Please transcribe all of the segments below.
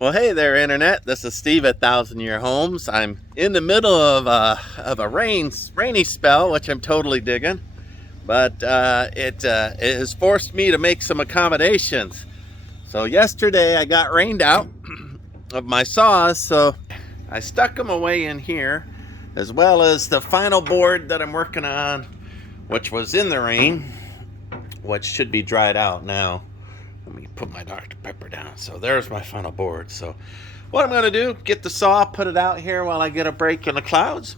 Well, hey there, Internet. This is Steve at Thousand Year Homes. I'm in the middle of a rainy spell, which I'm totally digging, but it has forced me to make some accommodations. So yesterday I got rained out of my saws, so I stuck them away in here, as well as the final board that I'm working on, which was in the rain, which should be dried out now. Let me put my Dr. Pepper down. So there's my final board. So what I'm going to do, get the saw, put it out here while I get a break in the clouds,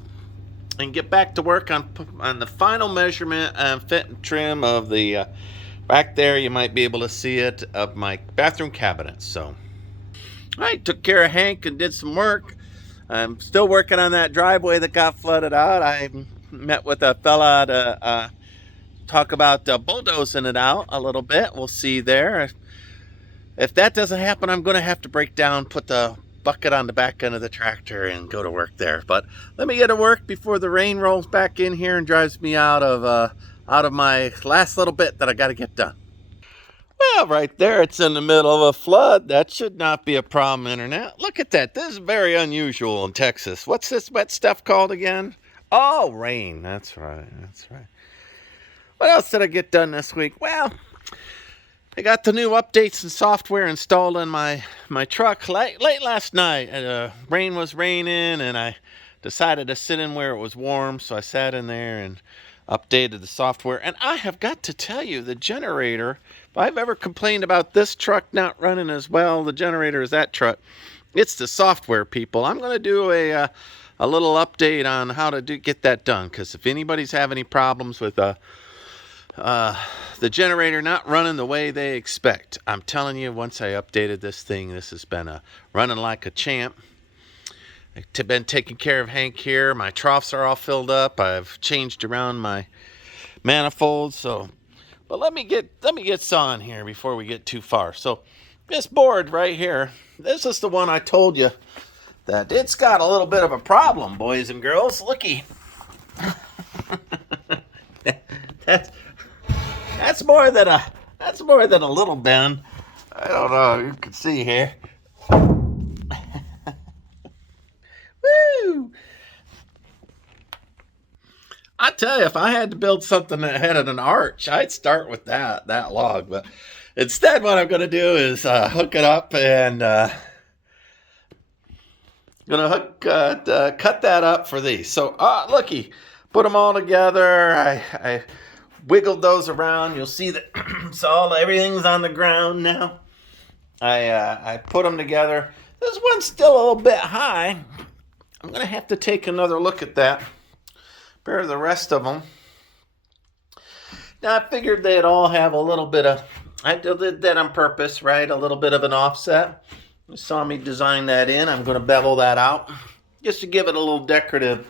and get back to work on the final measurement and fit and trim of the, back there you might be able to see it, of my bathroom cabinets. So I took care of Hank and did some work. I'm still working on that driveway that got flooded out. I met with a fella to talk about bulldozing it out a little bit. We'll see there. If that doesn't happen, I'm going to have to break down, put the bucket on the back end of the tractor and go to work there. But let me get to work before the rain rolls back in here and drives me out of my last little bit that I got to get done. Well, right there, it's in the middle of a flood. That should not be a problem, Internet. Look at that. This is very unusual in Texas. What's this wet stuff called again? Oh, rain. That's right. That's right. What else did I get done this week? Well, I got the new updates and software installed in my truck late last night. Rain was raining, and I decided to sit in where it was warm, so I sat in there and updated the software. And I have got to tell you, the generator, if I've ever complained about this truck not running as well, the generator as that truck, it's the software, people. I'm going to do a little update on how to get that done, because if anybody's having any problems with the generator not running the way they expect, I'm telling you, once I updated this thing, this has been running like a champ. I've been taking care of Hank here. My troughs are all filled up. I've changed around my manifolds. But let me get sawing here before we get too far. So this board right here, this is the one I told you that it's got a little bit of a problem, boys and girls. Looky. That's more than a little bend. I don't know. You can see here. Woo! I tell you, if I had to build something that had an arch, I'd start with that log. But instead, what I'm going to do is hook it up and cut that up for these. So looky, put them all together. I wiggled those around. You'll see that everything's on the ground now. I put them together. This one's still a little bit high. I'm going to have to take another look at that. Compare the rest of them. Now, I figured they'd all have a little bit of, I did that on purpose, right? A little bit of an offset. You saw me design that in. I'm going to bevel that out just to give it a little decorative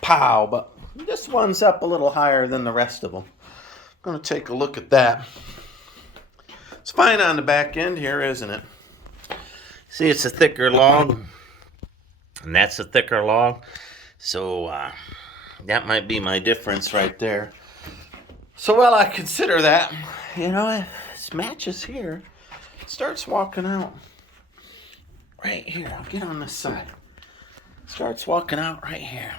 pow. But this one's up a little higher than the rest of them. I'm going to take a look at that. It's fine on the back end here, isn't it? See, it's a thicker log, and that's a thicker log. So that might be my difference right there. So while I consider that, if this matches here, it starts walking out right here. I'll get on this side. Starts walking out right here.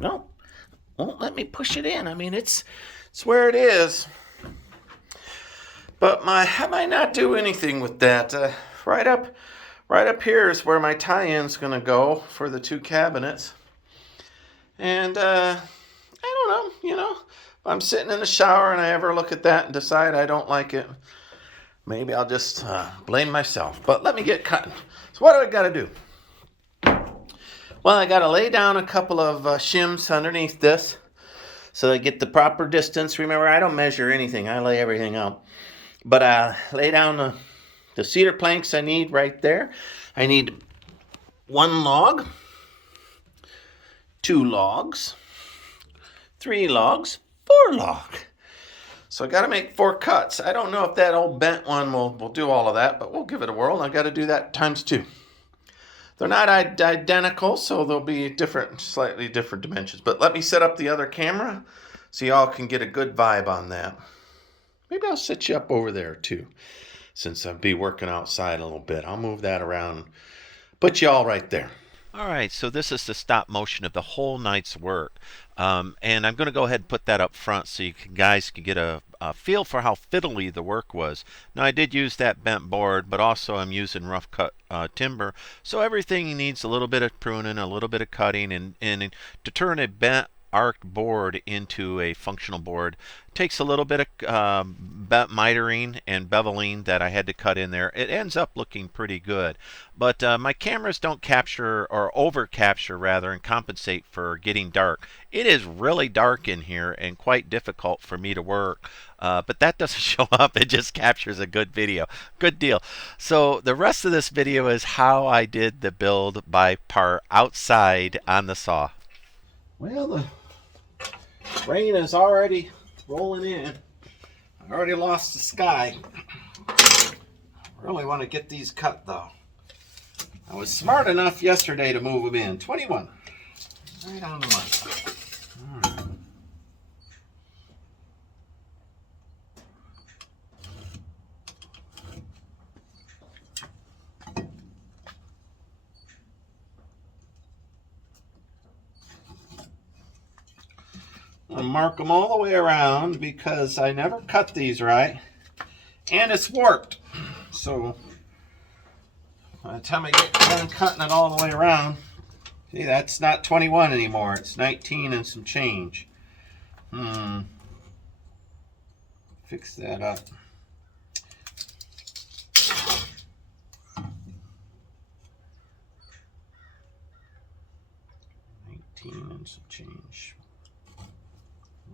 No, won't let me push it in. I mean, it's where it is. But I might not do anything with that. Right up here is where my tie-in's gonna go for the two cabinets. And I don't know. If I'm sitting in the shower and I ever look at that and decide I don't like it, maybe I'll just blame myself. But let me get cutting. So what do I gotta do? Well, I got to lay down a couple of shims underneath this so I get the proper distance. Remember, I don't measure anything. I lay everything out. But I lay down the cedar planks I need right there. I need 1 log, 2 logs, 3 logs, 4 log. So I got to make 4 cuts. I don't know if that old bent one will do all of that, but we'll give it a whirl. I got to do that times 2. They're not identical, so they'll be slightly different dimensions. But let me set up the other camera so y'all can get a good vibe on that. Maybe I'll set you up over there too, since I'll be working outside a little bit. I'll move that around, put you all right there. All right, so this is the stop motion of the whole night's work. And I'm going to go ahead and put that up front so guys can get a feel for how fiddly the work was. Now, I did use that bent board, but also I'm using rough cut timber. So everything needs a little bit of pruning, a little bit of cutting, and to turn a bent arced board into a functional board takes a little bit of mitering and beveling that I had to cut in there. It ends up looking pretty good, but my cameras don't capture, or over capture rather, and compensate for getting dark. It is really dark in here and quite difficult for me to work, but that doesn't show up. It just captures a good video. Good deal. So the rest of this video is how I did the build by part outside on the saw. Well, the rain is already rolling in. I already lost the sky. I really want to get these cut though. I was smart enough yesterday to move them in. 21. Right on the money. All right. I'll mark them all the way around because I never cut these right, and it's warped. So by the time I get done cutting it all the way around, see, that's not 21 anymore. It's 19 and some change. Fix that up. And some change.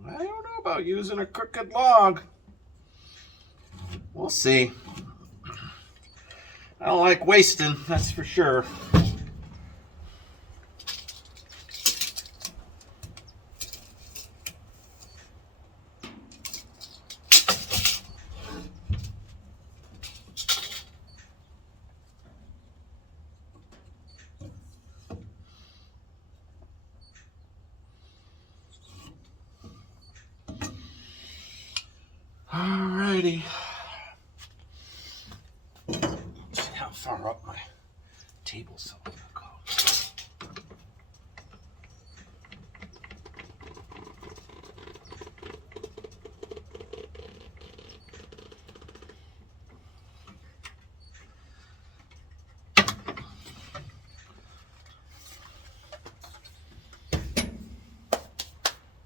I don't know about using a crooked log. We'll see. I don't like wasting, that's for sure. Alrighty. Let's see how far up my table saw will go.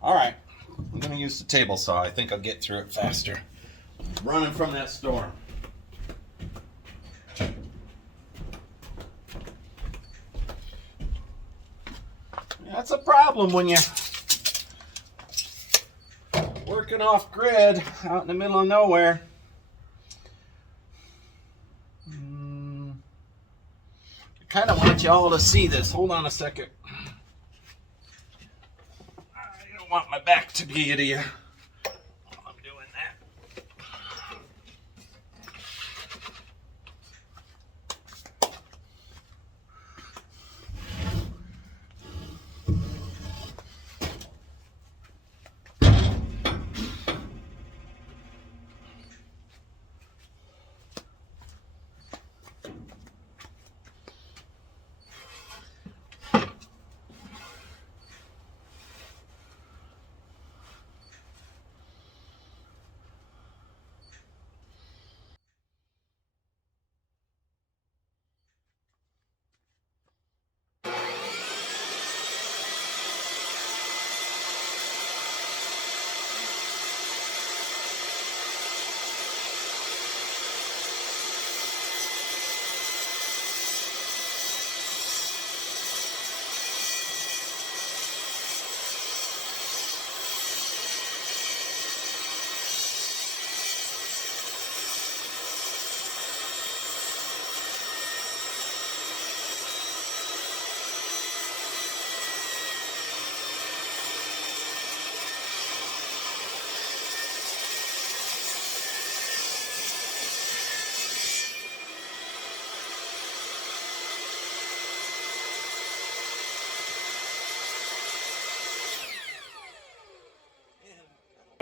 Alright. I'm going to use the table saw. I think I'll get through it faster. I'm running from that storm. That's a problem when you're working off grid out in the middle of nowhere. I kind of want you all to see this. Hold on a second. I don't want my back to be to you while I'm doing that.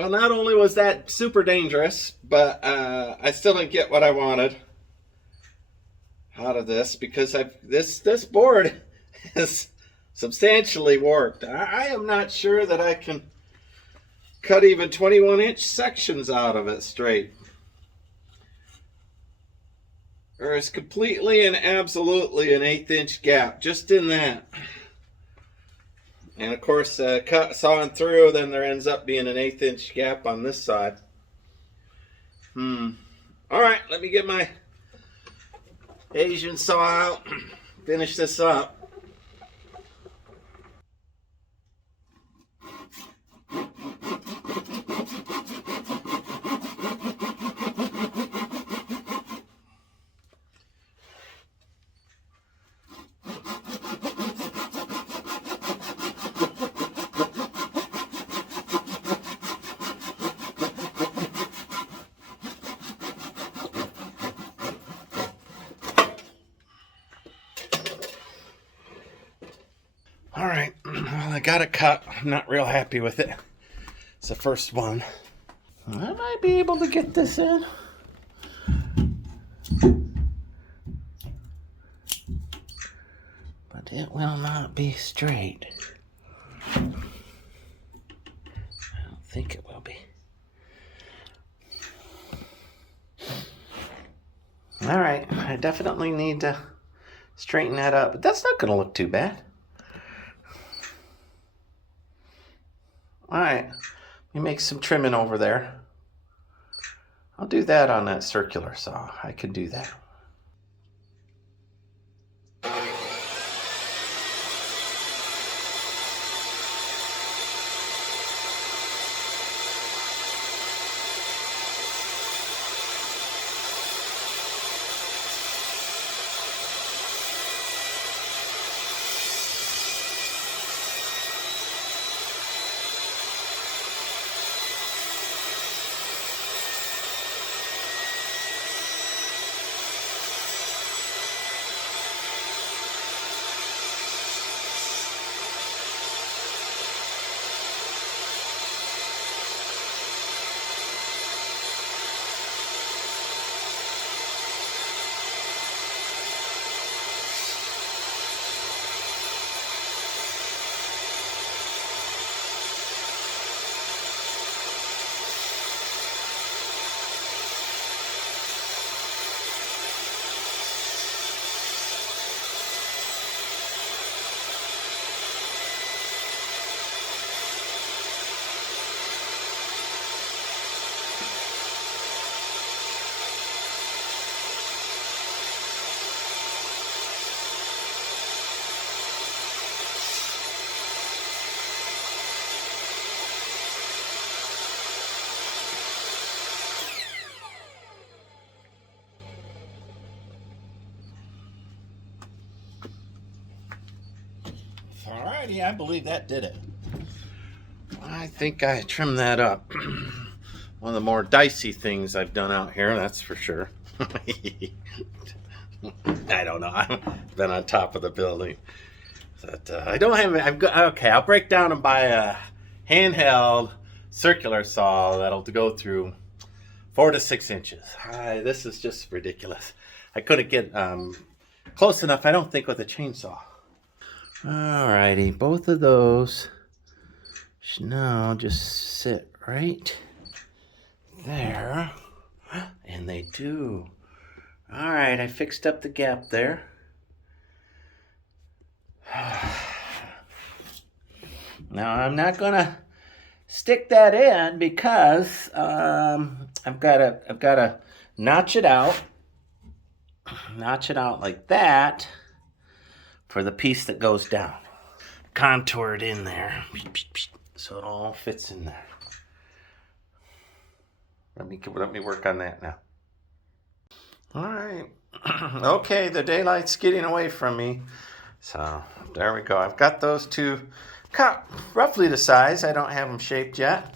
Well, not only was that super dangerous, but I still didn't get what I wanted out of this, because this board is substantially warped. I am not sure that I can cut even 21-inch sections out of it straight. There is completely and absolutely an 1/8 inch gap just in that. And of course, sawing through, then there ends up being an 1/8 inch gap on this side. Alright, let me get my Asian saw out, finish this up. All right, well, I got it cut. I'm not real happy with it. It's the first one. I might be able to get this in. But it will not be straight. I don't think it will be. All right, I definitely need to straighten that up, but that's not going to look too bad. All right, let me make some trimming over there. I'll do that on that circular saw. I can do that. Alrighty, I believe that did it. I think I trimmed that up. One of the more dicey things I've done out here, that's for sure. I don't know. I've been on top of the building. But I don't have. Okay, I'll break down and buy a handheld circular saw that'll go through 4 to 6 inches. This is just ridiculous. I couldn't get close enough, I don't think, with a chainsaw. Alrighty, both of those should now just sit right there. And they do. Alright, I fixed up the gap there. Now I'm not gonna stick that in because I've gotta notch it out like that for the piece that goes down. Contour it in there so it all fits in there. Let me work on that now. All right. Okay, the daylight's getting away from me. So there we go. I've got those two cut roughly the size. I don't have them shaped yet.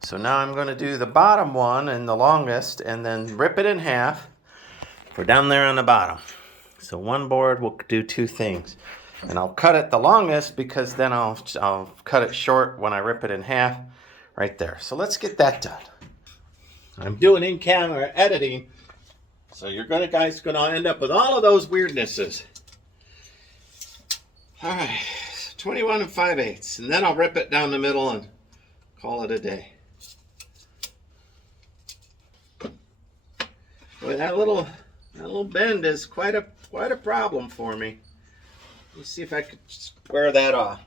So now I'm going to do the bottom one and the longest and then rip it in half for down there on the bottom. So one board will do two things. And I'll cut it the longest because then I'll cut it short when I rip it in half right there. So let's get that done. I'm doing in-camera editing, so you're guys gonna end up with all of those weirdnesses. All right, 21 5/8, and then I'll rip it down the middle and call it a day. Boy, that little bend is quite a problem for me. Let's see if I could square that off.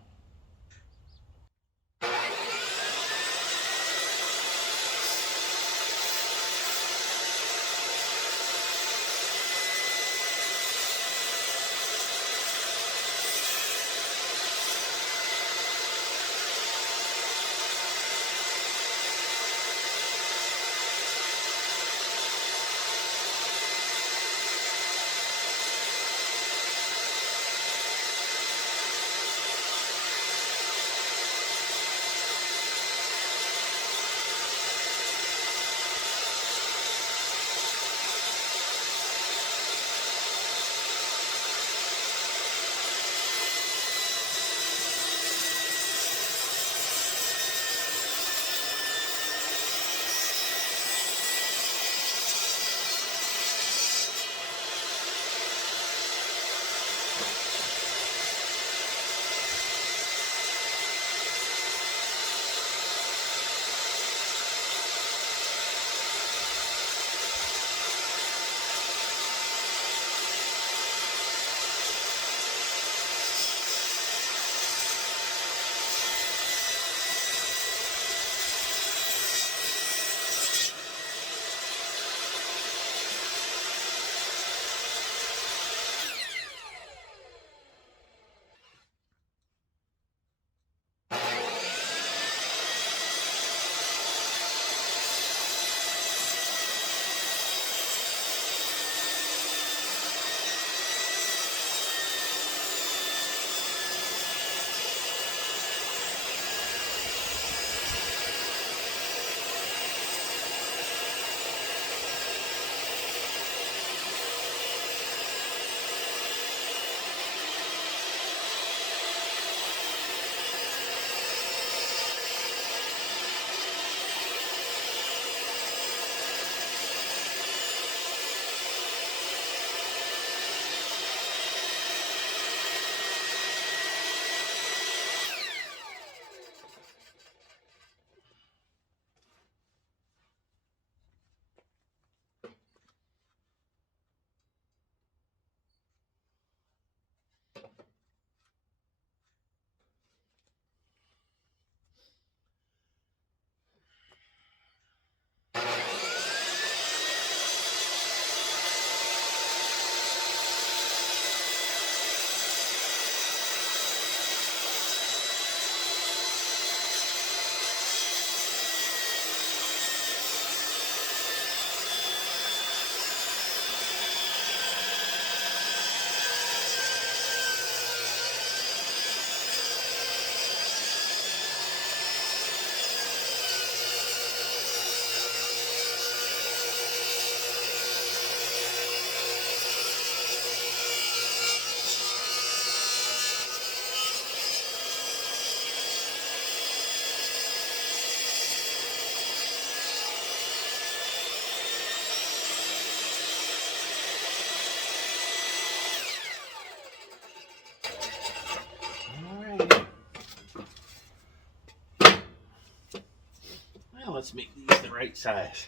Well, let's make these the right size.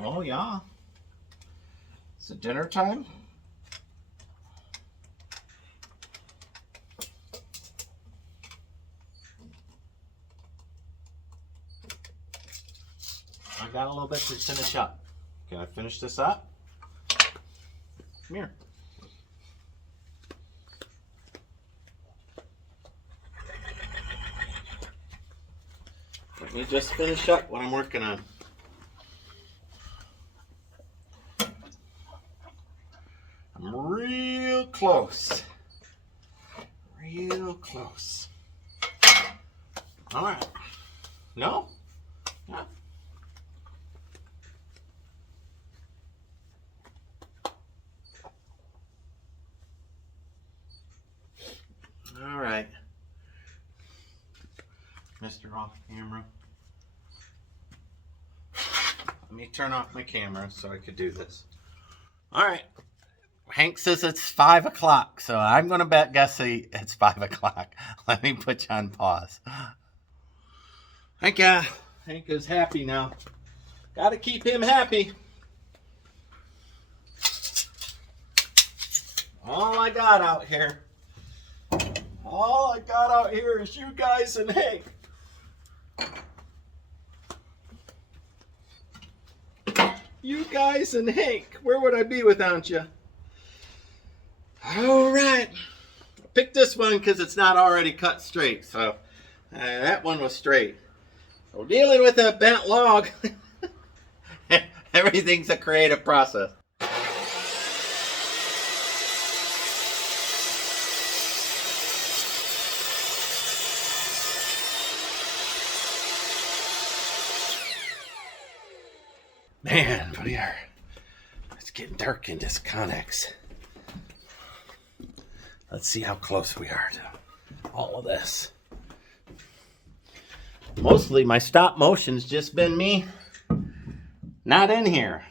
Oh yeah, it's dinner time. I got a little bit to finish up. Can I finish this up? Come here. Let me just finish up what I'm working on. I'm real close. Real close. All right. No? No. All right. Mr. Off Camera. Let me turn off my camera so I could do this. All right. Hank says it's 5 o'clock, so I'm going to guess it's 5 o'clock. Let me put you on pause. Hank is happy now. Got to keep him happy. All I got out here is you guys and Hank. You guys and Hank. Where would I be without you? All right. I picked this one because it's not already cut straight. So that one was straight. So dealing with a bent log, everything's a creative process. Man, it's getting dark in this Connex. Let's see how close we are to all of this. Mostly my stop motion's just been me not in here.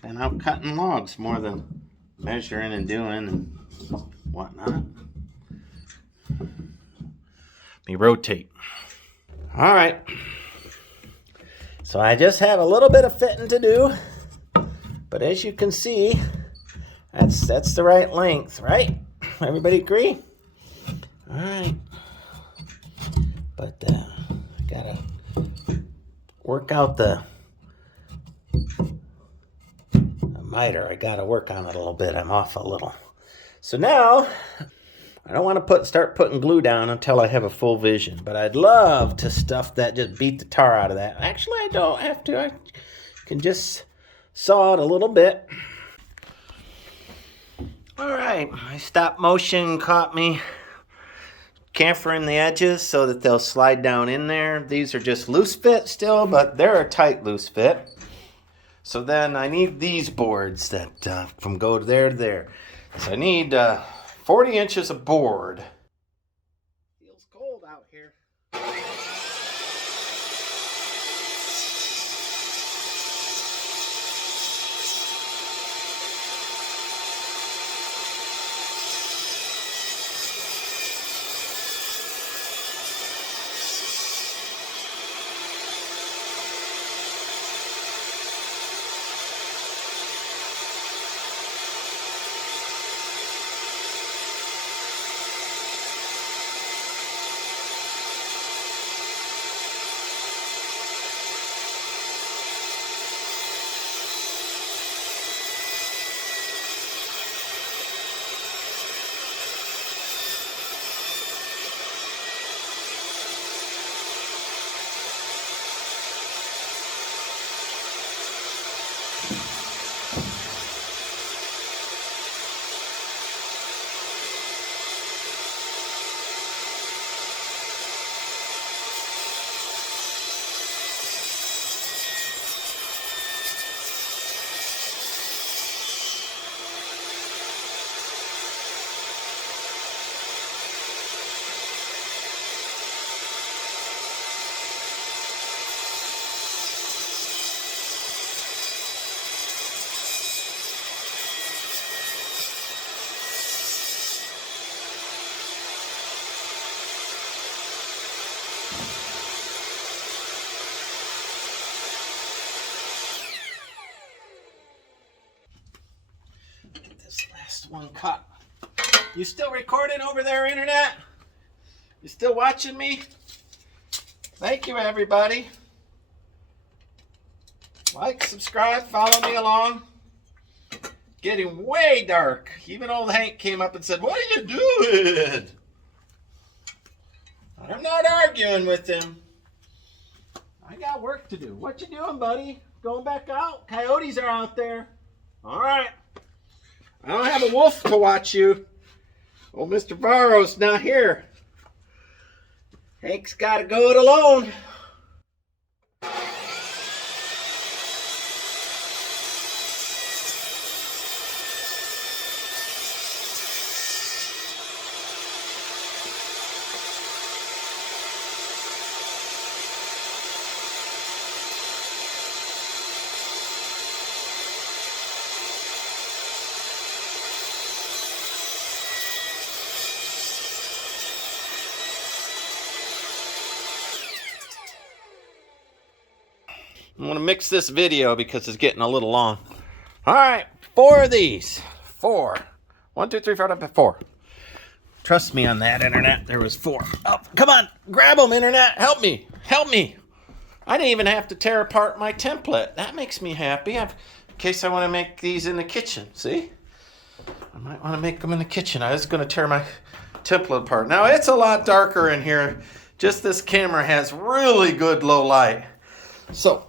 Been out cutting logs more than measuring and doing and whatnot. Let me rotate. All right. So I just have a little bit of fitting to do, but as you can see, that's the right length, right? Everybody agree? All right. But I gotta work out the miter. I gotta work on it a little bit. I'm off a little. So now I don't want to start putting glue down until I have a full vision, but I'd love to stuff that, just beat the tar out of that. Actually, I don't have to. I can just saw it a little bit. All right, my stop motion caught me chamfering the edges so that they'll slide down in there. These are just loose fit still, but they're a tight loose fit. So then I need these boards that from go there to there. So I need 40 inches of board. Feels cold out here. One cut. You still recording over there, internet? You still watching me? Thank you, everybody. Like, subscribe, follow me along. getting way dark. Even old Hank came up and said, "What are you doing?" I'm not arguing with him. I got work to do. What you doing, buddy? Going back out? Coyotes are out there. All right. I don't have a wolf to watch you. Old Mr. Varro's not here. Hank's got to go it alone. I'm going to mix this video because it's getting a little long. All right, 4 of these. 4. 1, 2, 3, 4, 5, 4. Trust me on that, Internet. There was 4. Oh, come on. Grab them, Internet. Help me. Help me. I didn't even have to tear apart my template. That makes me happy. In case I want to make these in the kitchen. See? I might want to make them in the kitchen. I was going to tear my template apart. Now, it's a lot darker in here. Just this camera has really good low light. So,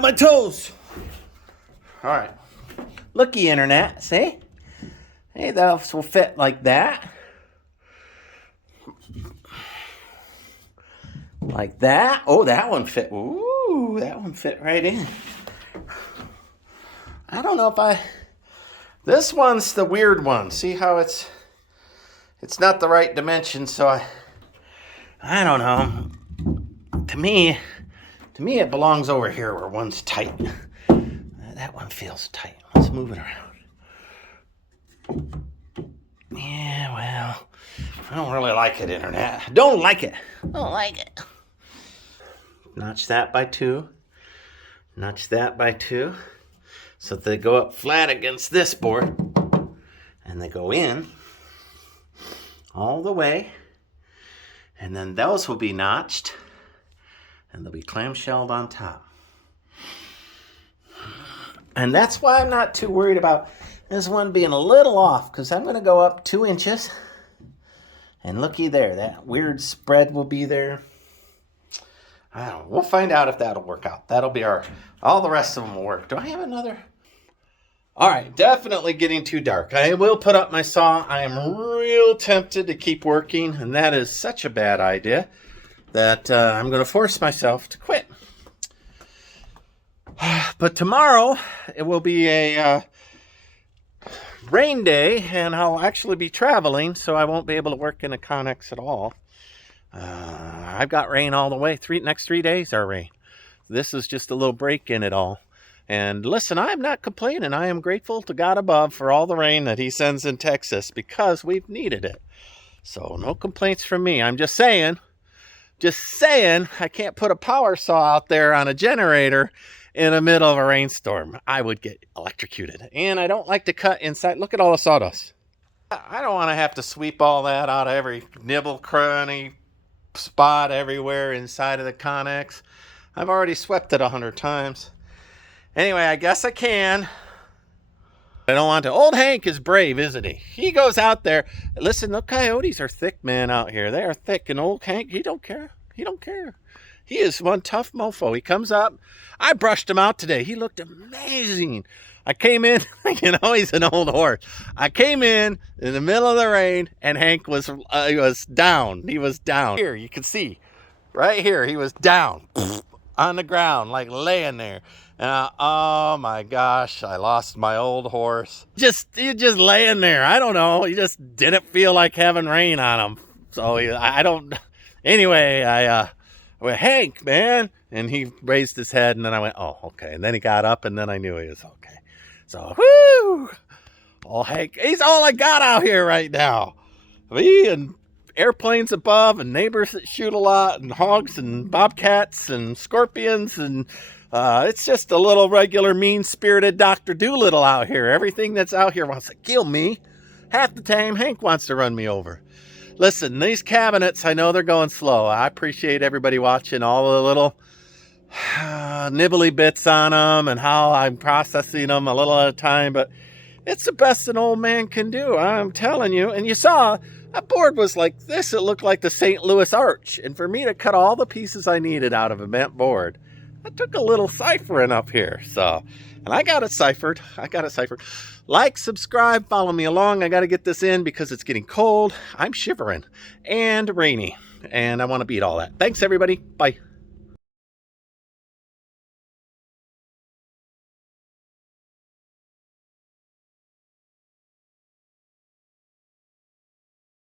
my toes. All right. Looky, Internet. See? Hey, those will fit like that. Like that. Oh, that one fit. Ooh, that one fit right in. I don't know if this one's the weird one. See how it's not the right dimension, so I don't know. To me, it belongs over here where one's tight. That one feels tight. Let's move it around. Yeah, well, I don't really like it, Internet. I don't like it. Notch that by 2. Notch that by 2. So they go up flat against this board. And they go in all the way. And then those will be notched. And they'll be clamshelled on top. And that's why I'm not too worried about this one being a little off, because I'm going to go up 2 inches. And looky there, that weird spread will be there. I don't know. We'll find out if that'll work out. That'll be all the rest of them will work. Do I have another? All right, definitely getting too dark. I will put up my saw. I am real tempted to keep working, and that is such a bad idea that I'm going to force myself to quit. But tomorrow, it will be a rain day, and I'll actually be traveling, so I won't be able to work in a Connex at all. I've got rain all the way. Next 3 days are rain. This is just a little break in it all. And listen, I'm not complaining. I am grateful to God above for all the rain that he sends in Texas, because we've needed it. So no complaints from me. I'm just saying, I can't put a power saw out there on a generator in the middle of a rainstorm. I would get electrocuted. And I don't like to cut inside. Look at all the sawdust. I don't want to have to sweep all that out of every nibble, cranny, spot everywhere inside of the Connex. I've already swept it 100 times. Anyway, I guess I can. I don't want to. Old Hank is brave, isn't he? He goes out there. Listen, the coyotes are thick, man, out here. They are thick. And old Hank, he don't care. He don't care. He is one tough mofo. He comes up. I brushed him out today. He looked amazing. I came in, he's an old horse. I came in the middle of the rain, and Hank was down. He was down. Here, you can see. Right here, he was down. On the ground, like laying there. And oh my gosh, I lost my old horse. He just laying there. I don't know. He just didn't feel like having rain on him. So I don't. Anyway, I went, Hank, man. And he raised his head, and then I went, oh, okay. And then he got up, and then I knew he was okay. So, whoo! Oh, Hank, he's all I got out here right now. Me and airplanes above, and neighbors that shoot a lot, and hogs and bobcats and scorpions, and it's just a little regular mean-spirited Dr. Doolittle out here. Everything that's out here wants to kill me. Half the time, Hank wants to run me over. Listen, these cabinets, I know they're going slow. I appreciate everybody watching all the little nibbly bits on them and how I'm processing them a little at a time, but it's the best an old man can do, I'm telling you. And you saw that board was like this. It looked like the St. Louis Arch. And for me to cut all the pieces I needed out of a bent board, I took a little ciphering up here. So, and I got it ciphered. Like, subscribe, follow me along. I got to get this in because it's getting cold. I'm shivering and rainy, and I want to beat all that. Thanks, everybody. Bye.